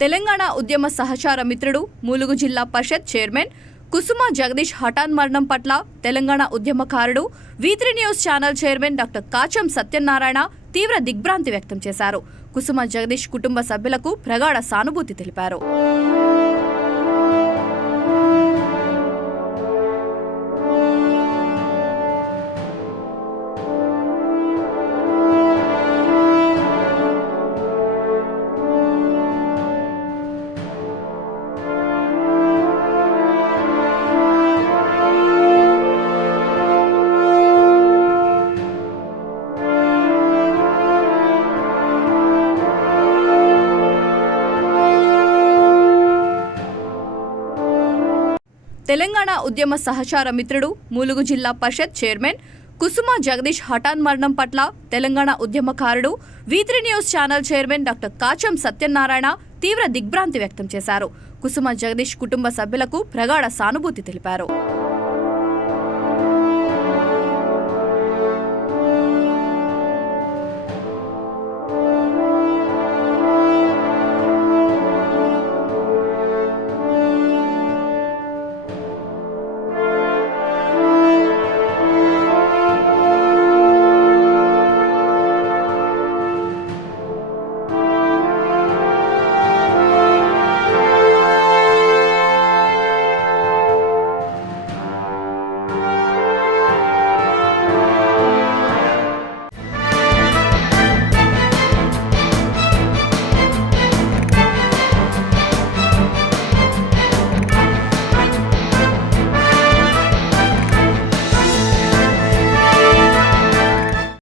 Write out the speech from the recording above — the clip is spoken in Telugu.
తెలంగాణ ఉద్యమ సహచార మిత్రుడు, ములుగు జిల్లా పరిషత్ చైర్మన్ కుసుమ జగదీష్ హఠాన్ మరణం పట్ల తెలంగాణ ఉద్యమకారుడు, V3 news channel chairman doctor Kacham Satyanarayana తీవ్ర దిగ్భ్రాంతి వ్యక్తం చేశారు. కుసుమ జగదీష్ కుటుంబ సభ్యులకు ప్రగాఢ సానుభూతి తెలిపారు. తెలంగాణ ఉద్యమ సహచార మిత్రుడు, ములుగు జిల్లా పరిషత్ చైర్మన్ కుసుమ జగదీష్ హఠాన్ మరణం పట్ల తెలంగాణ ఉద్యమకారుడు, V3 news channel chairman doctor Kacham Satyanarayana తీవ్ర దిగ్భ్రాంతి వ్యక్తం చేశారు. కుసుమ జగదీష్ కుటుంబ సభ్యులకు ప్రగాఢ సానుభూతి తెలిపారు.